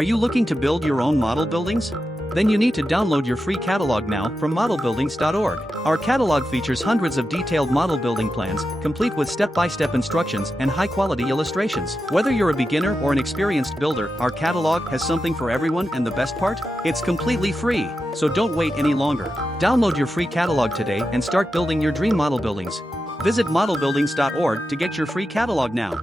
Are you looking to build your own model buildings? Then you need to download your free catalog now from modelbuildings.org. Our catalog features hundreds of detailed model building plans, complete with step-by-step instructions and high-quality illustrations. Whether you're a beginner or an experienced builder, our catalog has something for everyone, and the best part? It's completely free. So don't wait any longer. Download your free catalog today and start building your dream model buildings. Visit modelbuildings.org to get your free catalog now.